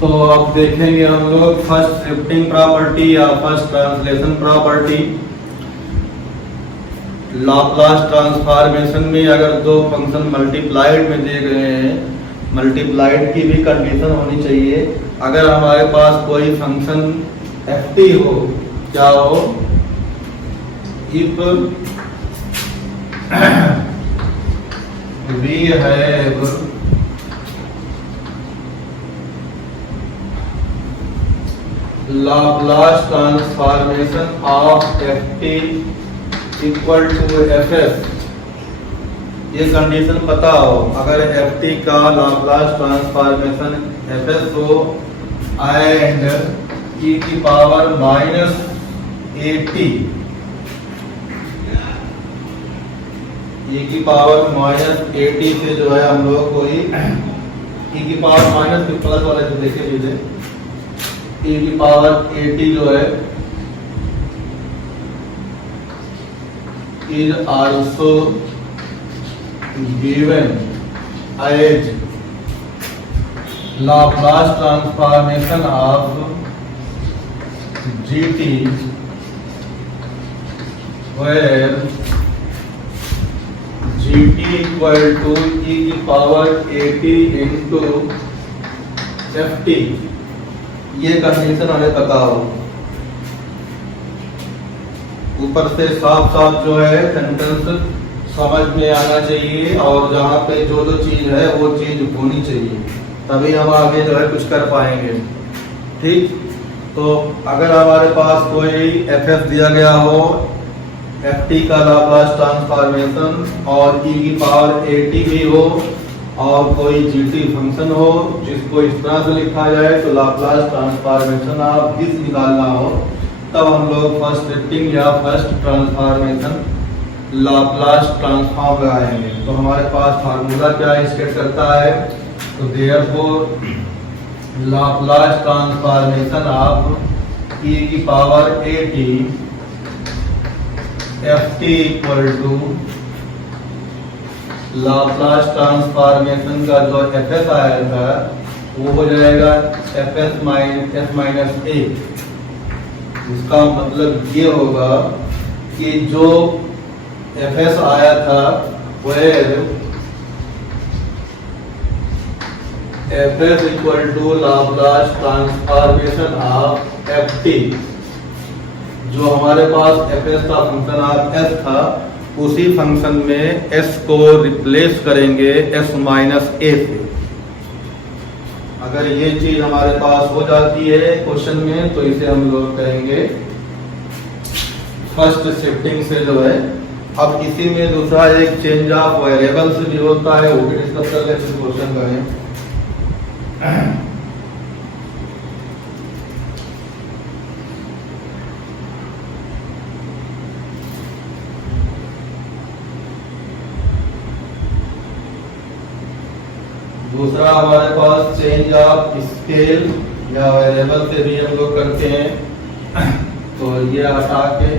तो अब देखेंगे हम लोग फर्स्ट शिफ्टिंग प्रॉपर्टी या first translation property. Laplace transformation में अगर दो फंक्शन मल्टीप्लाइड में दिए गए हैं, मल्टीप्लाइड की भी कंडीशन होनी चाहिए। अगर हमारे पास कोई फंक्शन ft हो, क्या हो, if we have Laplace transformation of ft equal to fs, ये कंडीशन पता हो। अगर ft का लाप्लास ट्रांसफॉर्मेशन fs हो एंड e की पावर माइनस at, e की पावर माइनस at से जो है हम लोग कोई e की पावर माइनस प्लस वाले से देखे लीजिए, e की पावर at जो है is also given as Laplace transformation of gt where gt equal to e की पावर at into ft, ये कंडीशन हमें पता हो। ऊपर से साफ साफ जो है सेंटेंस समझ में आना चाहिए और जहाँ पे जो जो चीज है वो चीज होनी चाहिए, तभी हम आगे जो है कुछ कर पाएंगे। ठीक, तो अगर हमारे पास कोई fs दिया गया हो, ft का लाप्लास ट्रांसफॉर्मेशन और e की पावर at भी हो और कोई gt फंक्शन हो जिसको इस तरह से लिखा जाए तो लाप्लास ट्रांसफॉर्मेशन ऑफ दिस निकालना हो, तब हम लोग फर्स्ट शिफ्टिंग या फर्स्ट ट्रांसफॉर्मेशन लाप्लास ट्रांसफॉर्म लगाएंगे। तो हमारे पास फार्मूला क्या स्टेट करता है, तो therefore Laplace transformation of e की power at ft equal to Laplace transformation का जो fs आया था वो हो जाएगा fs माइनस a। इसका मतलब ये होगा कि जो fs आया था where fs equal to Laplace transformation of ft, जो हमारे पास fs का फंक्शन ऑफ s था उसी फंक्शन में s को रिप्लेस करेंगे s माइनस a से। अगर ये चीज हमारे पास हो जाती है क्वेश्चन में तो इसे हम लोग कहेंगे फर्स्ट शिफ्टिंग से जो है। अब इसी में दूसरा एक चेंज ऑफ वेरिएबल्स भी होता है, वो भी डिस्कस कर लेते हैं क्वेश्चन करें। दूसरा हमारे पास चेंज ऑफ स्केल या वेरिएबल से भी हम लोग करते हैं, तो ये हटा के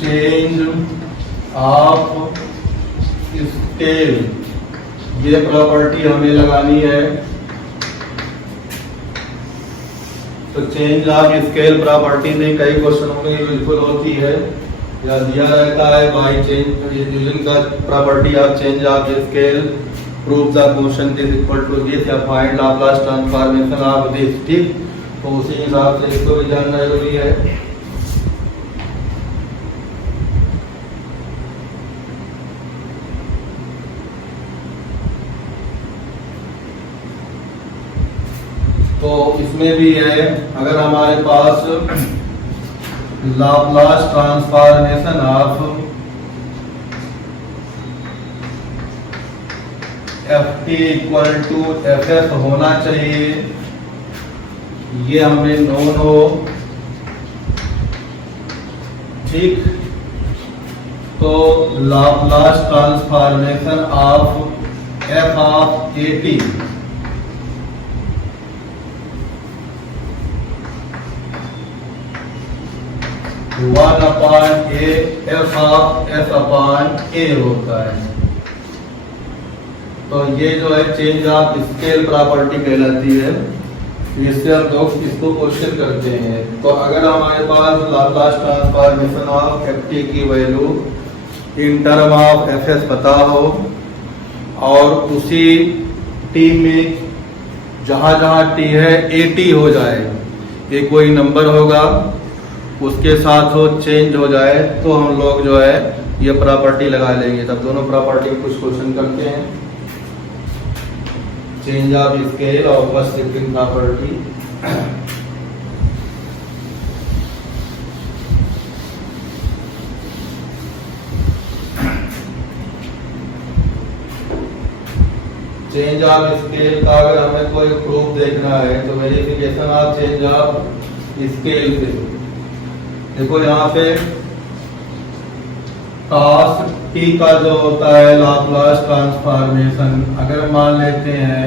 चेंज ऑफ स्केल, ये प्रॉपर्टी हमें लगानी है। तो चेंज ऑफ स्केल प्रॉपर्टी में कई क्वेश्चनों में यूजफुल होती है या दिया रहता है by change using the property of change of scale prove the question this equal to this या find Laplace transformation of this. ठीक, तो उसी हिसाब से इसको भी जानना जरूरी है। तो इसमें भी है, अगर हमारे पास Laplace transformation of ft equal to fs होना चाहिए, ये हमें नोन हो। ठीक, तो Laplace transformation of F of A T one upon A F of S upon A होता है। तो ये जो है चेंज ऑफ स्केल प्रॉपर्टी कहलाती है। इससे हम लोग इसको क्वेश्चन करते हैं। तो अगर हमारे पास Laplace transformation of F T की value in term of F S पता हो और उसी टी में जहां जहां टी है ए टी हो जाए, ये कोई नंबर होगा उसके साथ वो चेंज हो जाए, तो हम लोग जो है ये प्रॉपर्टी लगा लेंगे। तब दोनों प्रॉपर्टी कुछ क्वेश्चन करते हैं, चेंज ऑफ स्केल और बस shifting property. Change of scale का अगर हमें कोई प्रूफ देखना है तो verification of change of scale पे देखो, यहाँ पे cos t का जो होता है लाप्लास ट्रांसफॉर्मेशन, अगर मान लेते हैं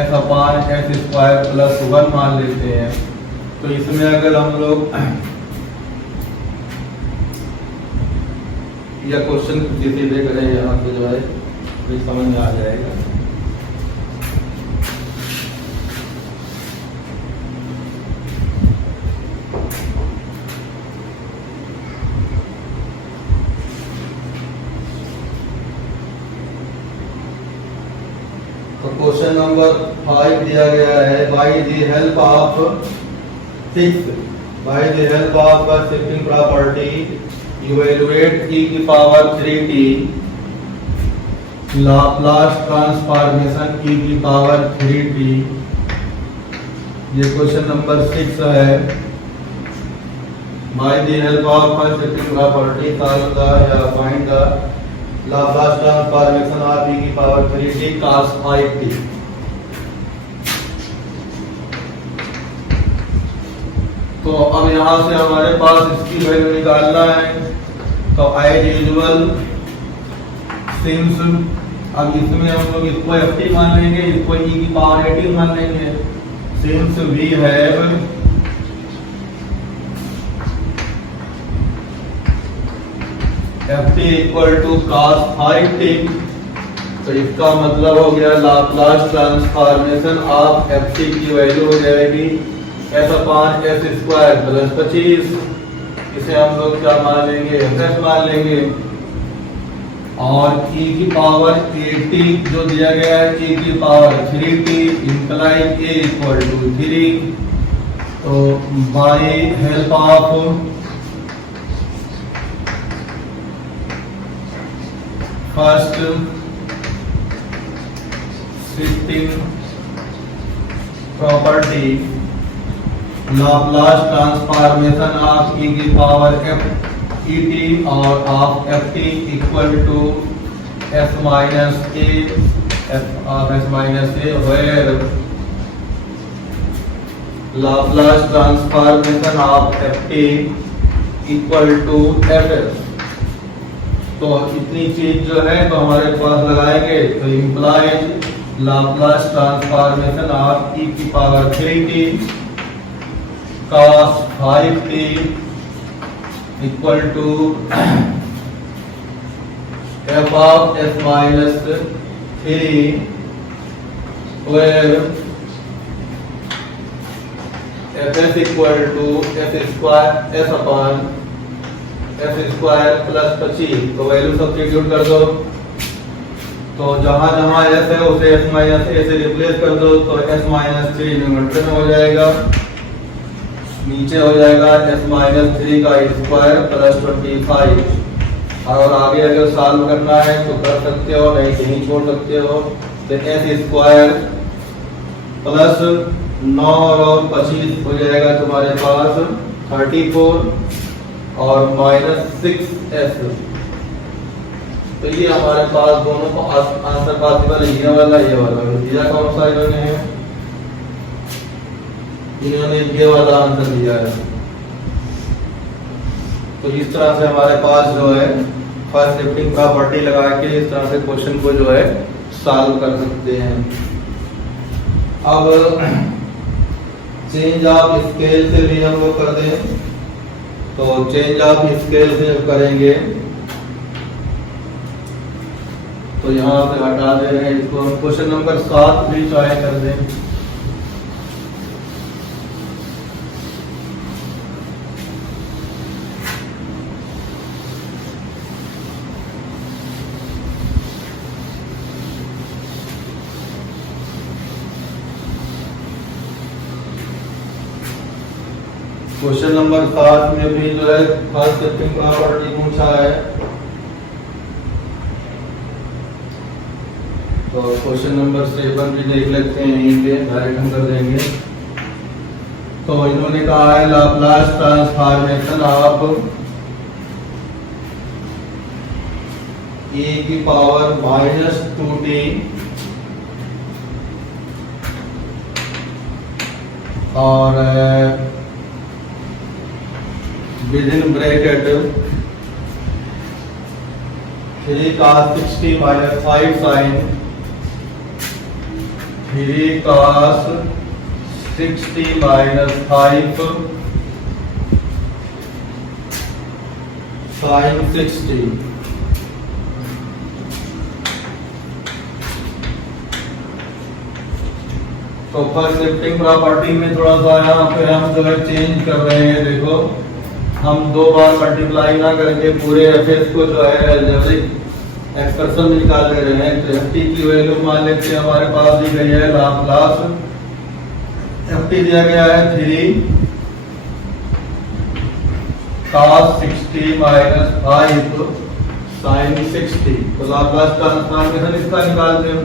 s upon s square plus 1 मान लेते हैं, तो इसमें अगर हम लोग यह क्वेश्चन सीधे करें यहाँ पे जो है तो समझ में आ जाएगा। क्वेश्चन नंबर 5 दिया गया है, by the help of 6 by the help of shifting property evaluate e की power 3t Laplace transformation e की पावर 3t। ये क्वेश्चन नंबर 6 है। By the help of shifting property solve the या find the Laplace transformation of e की power 3t cos 5t। तो अब यहां से हमारे पास इसकी वैल्यू निकालना है। तो एज यूजुअल सिंस अब इसमें हम लोग इसको ft मान लेंगे, इसको e की पावर 18 मान लेंगे। Since we have ft equal to cos 5t, तो इसका मतलब हो गया लाप्लास ट्रांसफॉर्मेशन ऑफ ft की वैल्यू हो जाएगी s upon s square plus 25। इसे हम लोग क्या मान लेंगे, fs मान लेंगे। और e की पावर 80 जो दिया गया है e की power 3t imply a equal to 3। तो by help of first shifting property Laplace transformation of e की पावर f e t और of f t equal to f minus a f of s minus a where Laplace transformation of f t equal to f s। तो इतनी चीज जो है तो हमारे पास लगाएंगे, तो implies Laplace transformation of e की power 3t cos 5t equal to f of s minus 3 where fs equal to s square s upon s square plus 25। तो वैल्यू सब्स्टिट्यूट कर दो, तो जहां जहां s है उसे s माइनस a से रिप्लेस कर दो, तो s माइनस 3 न्यूमरेटर में हो जाएगा, नीचे हो जाएगा s माइनस 3 का स्क्वायर प्लस 25। और आगे अगर सॉल्व करना है तो कर सकते हो, नहीं कहीं छोड़ सकते हो। तो s स्क्वायर प्लस 9 और 25 हो जाएगा तुम्हारे पास 34 और माइनस 6s। तो ये हमारे पास दोनों को आंसर पॉसिबल है, ये वाला दिया कौन सा इन्होंने है, इन्होंने ये वाला आंसर दिया है। तो इस तरह से हमारे पास जो है फर्स्ट शिफ्टिंग प्रॉपर्टी लगा के इस तरह से क्वेश्चन को जो है सॉल्व कर सकते हैं। अब चेंज ऑफ स्केल से भी हम लोग कर दें, तो चेंज ऑफ स्केल से करेंगे तो यहाँ से हटा दे रहे हैं इसको। क्वेश्चन नंबर 7 भी ट्राई कर दें। क्वेश्चन नंबर 7 में भी जो है फर्स्ट शिफ्टिंग प्रॉपर्टी पूछा है। तो क्वेश्चन नंबर 7 भी देख लेते हैं, यहीं पे डायरेक्ट हम कर देंगे। तो इन्होंने कहा है लाप्लास ट्रांसफॉर्मेशन ऑफ e की पावर -2t और within bracket 3 cos 60 - 5 sin 3 cos 60 - 5 sin 60। तो फर्स्ट शिफ्टिंग प्रॉपर्टी में थोड़ा सा यहाँ पे हम जो है चेंज कर रहे हैं। देखो हम 2 बार मल्टीप्लाई ना करके पूरे एफएस को जो है अलजेब्रिक एक्सप्रेशन में निकाल ले रहे हैं। तो एफटी की वैल्यू मान लेते हैं हमारे पास दी गई है लाप्लास, एफटी दिया गया है 3 cos 60 - 5 sin 60। तो लाप्लास ट्रांसफॉर्मेशन इसका निकालते हैं।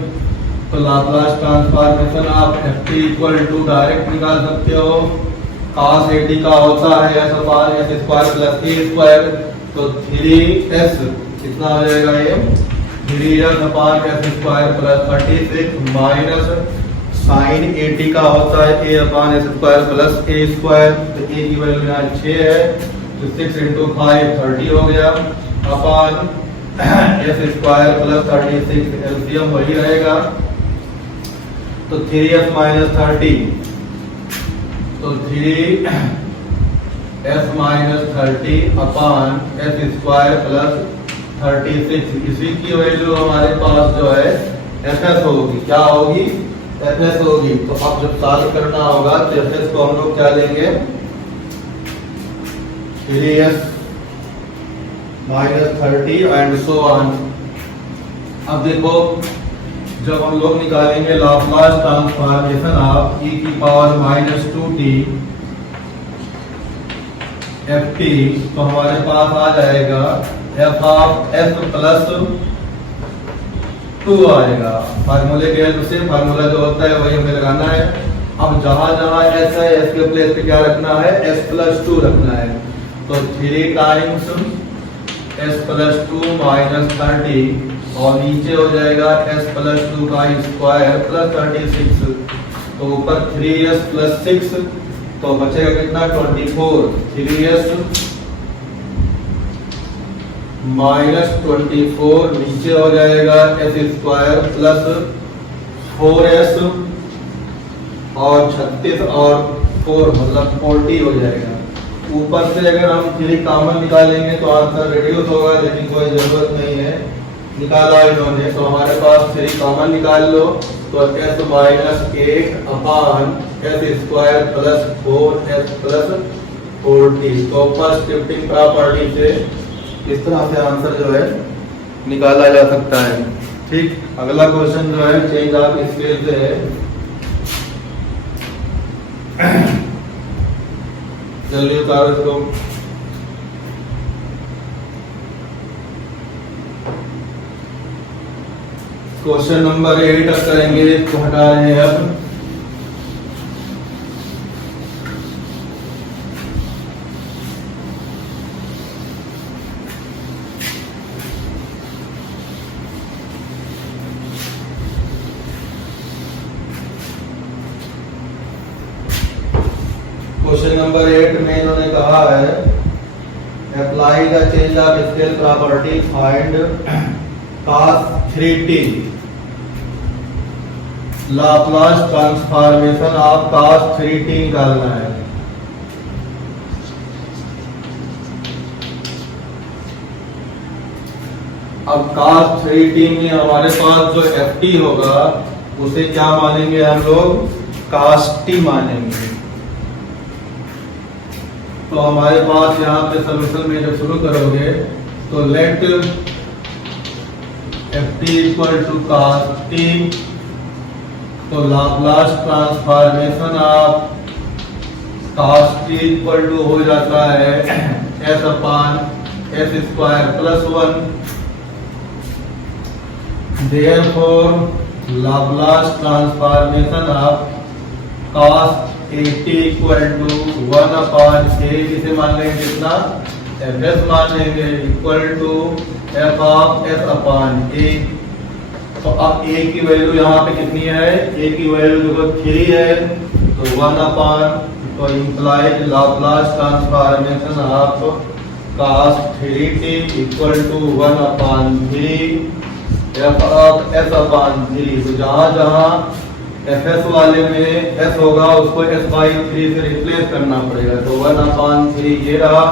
तो Laplace transformation of f t equal to direct निकाल सकते हो। cos 80 का होता है s upon s square plus a square. तो 3s कितना हो जाएगा ये 3s upon s square plus 36 minus sine 80 का होता है a upon s square plus a square. तो a की वैल्यू यहाँ 6 है, तो 6 × 5 30 हो गया अपान s स्क्वायर प्लस 36 एलसीएम वही रहेगा। तो 3s - 30 तो 3s - 30 अपान s स्क्वायर प्लस 36। इसी की वैल्यू हमारे पास जो है fs होगी। क्या होगी? fs होगी। तो अब जब सॉल्व करना होगा तो fs को हम लोग क्या लेंगे 3s - 30 एंड सो ऑन। अब देखो जब हम लोग निकालेंगे लाप्लास ट्रांसफॉर्मेशन ऑफ e की पावर -2t ft, तो हमारे पास आ जाएगा f ऑफ s प्लस 2 आएगा। फार्मूले के हेल्प से फार्मूला जो होता है वही हमें लगाना है। अब जहां जहां s है s के प्लेस पे क्या रखना है s प्लस 2 रखना है। तो 3 टाइम्स s प्लस 2 माइनस 30 और नीचे हो जाएगा s प्लस 2 का स्क्वायर प्लस 36। तो ऊपर 3s प्लस 6 तो बचेगा कितना 24। 3s माइनस 24 नीचे हो जाएगा s स्क्वायर प्लस 4s और 36 और 4 मतलब 40 हो जाएगा। ऊपर से अगर हम 3 कॉमन निकालेंगे तो आंसर रिड्यूस होगा, लेकिन कोई जरूरत नहीं है, निकाला इन्होंने। तो हमारे पास 3 कॉमन निकाल लो तो s - 8 अपान s square plus 4s plus 40। तो फर्स्ट शिफ्टिंग प्रॉपर्टी से इस तरह से आंसर जो है निकाला जा सकता है। ठीक, अगला क्वेश्चन जो है चेंज ऑफ स्केल से है। जल्दी उतारो इसको। क्वेश्चन नंबर 8 अब करेंगे, इसको हटा रहे हैं अब। क्वेश्चन नंबर 8 में इन्होंने कहा है apply the change of scale property, find cos 3t Laplace transformation of cos 3t निकालना है। अब cos 3t में हमारे पास जो ft होगा उसे क्या मानेंगे हम लोग, cos t मानेंगे। तो हमारे पास यहाँ पे सॉल्यूशन में जब शुरू करोगे तो let ft equal to cos t, तो Laplace transformation of cos t equal to हो जाता है s upon s square plus 1। Therefore, Laplace transformation of cos 80 equal to 1 upon a, किसे मान लेंगे कितना, fs मान लेंगे, equal to f of s upon a। तो अब a की वैल्यू यहाँ पे कितनी है, a की वैल्यू देखो 3 है, तो 1 अपॉन, तो implied Laplace transformation of cos 3t equal to 1 upon 3 f of s upon 3। तो जहां जहां fs वाले में s होगा उसको s बाई 3 से रिप्लेस करना पड़ेगा, तो 1 अपॉन 3 ये रहा।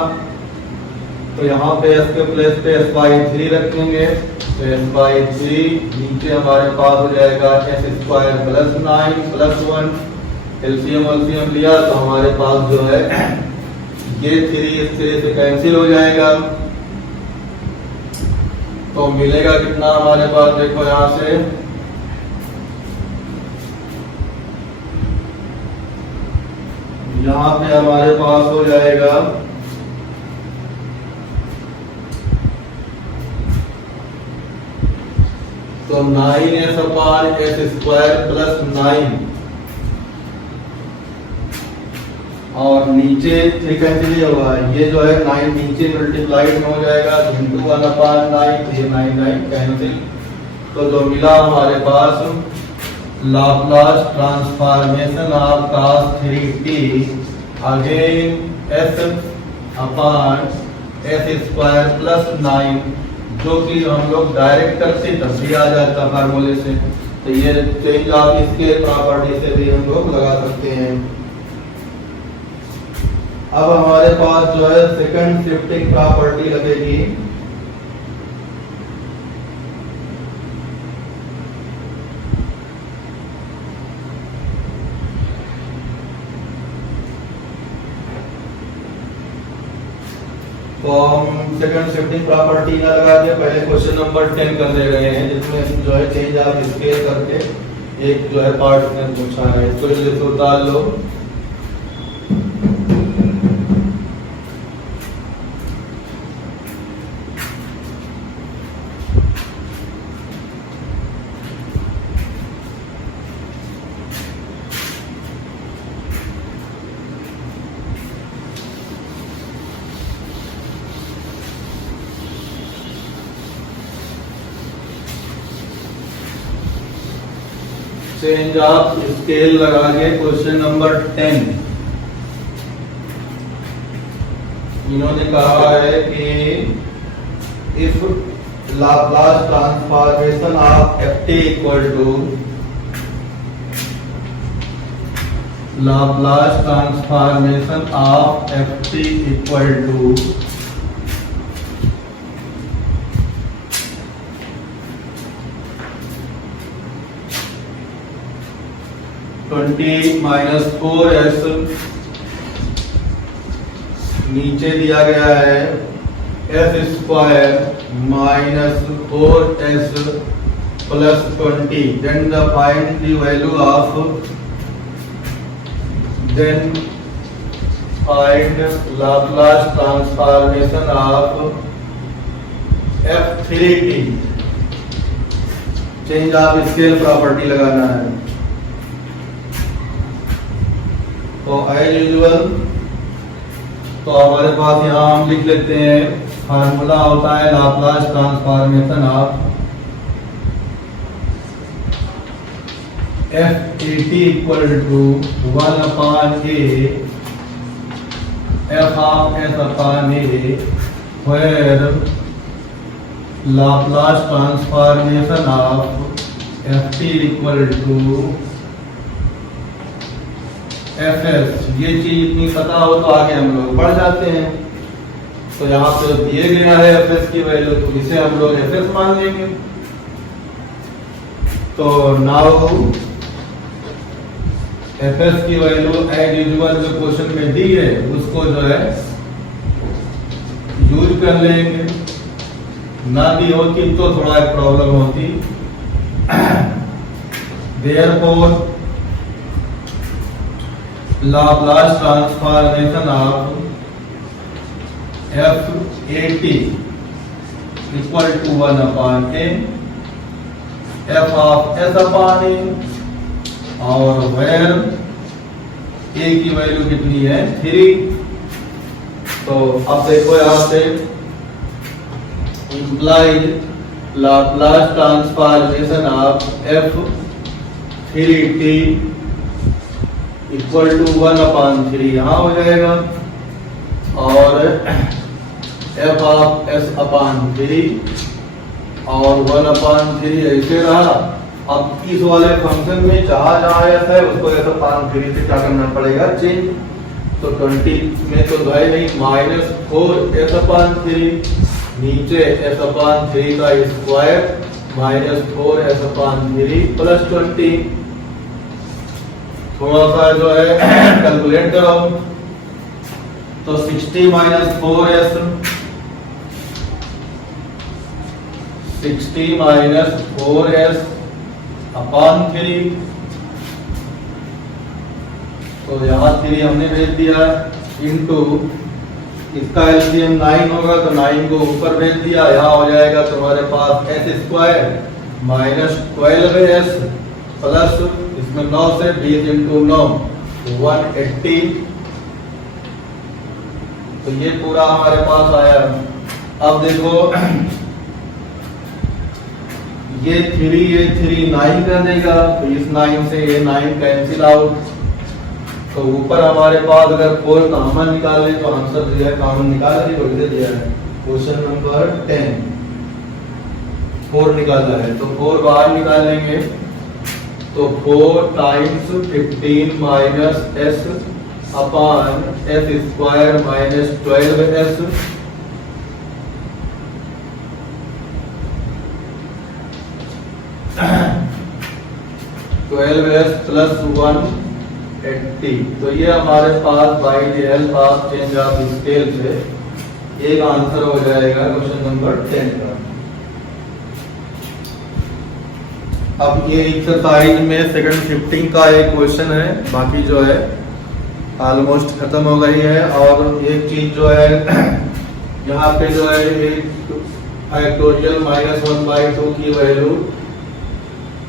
तो यहाँ पे s के प्लेस पे s बाई 3 रखेंगे, तो s बाई 3 नीचे हमारे पास हो जाएगा s square plus 9 plus 1। LCM लिया तो हमारे पास जो है ये 3 इस तरह से कैंसिल हो जाएगा, तो मिलेगा कितना हमारे पास, देखो यहां से यहां पे हमारे पास हो जाएगा तो 9s अपान s स्क्वायर प्लस 9 और नीचे 3 कैंसिल होगा, ये जो है 9 नीचे मल्टीप्लाइड में हो जाएगा इंटू 1 अपॉन 9, ये 9 कैंसिल। तो जो मिला हमारे पास Laplace transformation of cos 3t again s upon s square plus 9, जो कि हम लोग डायरेक्ट करते तब भी आ जाता फार्मूले से। तो ये चेंज ऑफ इसके प्रॉपर्टी से भी हम लोग लगा सकते हैं। अब हमारे पास जो है सेकंड शिफ्टिंग प्रॉपर्टी लगेगी। तो हम सेकंड शिफ्टिंग प्रॉपर्टी ना लगा के पहले क्वेश्चन नंबर 10 कर ले रहे हैं, जिसमें जो है चेंज ऑफ स्केल करके एक जो है पार्ट में पूछा है, इसको जल्दी से उतार लो। चेंज ऑफ स्केल लगा के क्वेश्चन नंबर 10 इन्होंने कहा है कि if Laplace transformation of ft equal to Laplace transformation of ft equal to -4s नीचे दिया गया है s square -4s plus 20, then find the value of, then find Laplace transformation of f3t। Change of scale property लगाना है। तो as usual तो हमारे पास यहाँ हम लिख लेते हैं, फार्मूला होता है Laplace transformation of f equal to 1 upon a f of s upon a, where Laplace transformation of F T equal to F S. ये चीज इतनी पता हो तो आगे हम लोग बढ़ जाते हैं। तो यहाँ पे दिए गया है एफ एस की वैल्यू, तो इसे हम लोग एफ एस मान लेंगे। तो नाउ एफ एस की वैल्यू एज यूजुअल जो क्वेश्चन में दी है उसको जो है यूज कर लेंगे। ना दी होती तो थोड़ा एक प्रॉब्लम होती। Therefore Laplace transformation of F A T equal to 1/n F of S upon A, और वेयर ए की वैल्यू कितनी है 3। तो अब देखो यहाँ पे implied Laplace transformation of F 3t equal to 1/3 यहाँ हो जाएगा, और एफ ऑफ एस अपॉन 3 और 1/3 ऐसे रहा। अब इस वाले फंक्शन में जहां जहां एस है उसको एस अपॉन 3 से क्या करना पड़ेगा, चेंज। तो 20 में तो है नहीं, -4 एस अपॉन 3, नीचे एस अपॉन 3 का स्क्वायर -4 एस अपॉन 3 प्लस 20। थोड़ा सा जो है कैलकुलेट करो, तो 60 - 4s 60 - 4s अपॉन 3। तो यहाँ 3 हमने भेज दिया, इनटू इसका एलसीएम 9 होगा तो 9 को ऊपर भेज दिया। यहाँ हो जाएगा तुम्हारे पास s² -12s प्लस इसमें 9 से 20 × 9 180। तो ये पूरा हमारे पास आया। अब देखो ये 3 9 कर देगा, तो इस 9 से ये 9 कैंसिल आउट। तो ऊपर हमारे पास अगर 4 कॉमन निकाले तो आंसर दिया है, कॉमन निकाल दी तो इधर दिया है क्वेश्चन नंबर 10 4 निकाला है। तो 4 बाहर निकालेंगे तो 4 times 15 - s upon s² -12s 12s plus 180। तो ये हमारे पास by the help of change of scale से एक आंसर हो जाएगा क्वेश्चन नंबर 10 का। अब ये एक्सरसाइज में सेकंड शिफ्टिंग का एक क्वेश्चन है, बाकी जो है ऑलमोस्ट खत्म हो गई है। और एक चीज जो है यहाँ पे जो है एक फैक्टोरियल -1/2 की वैल्यू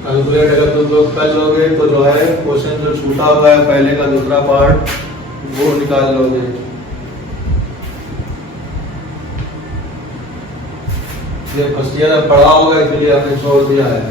कैलकुलेट अगर तुम लोग कर लोगे तो जो है क्वेश्चन जो छूटा हुआ है पहले का दूसरा पार्ट वो निकाल लोगे। ये क्वेश्चन पढ़ा होगा इसलिए आपने छोड़ दिया है।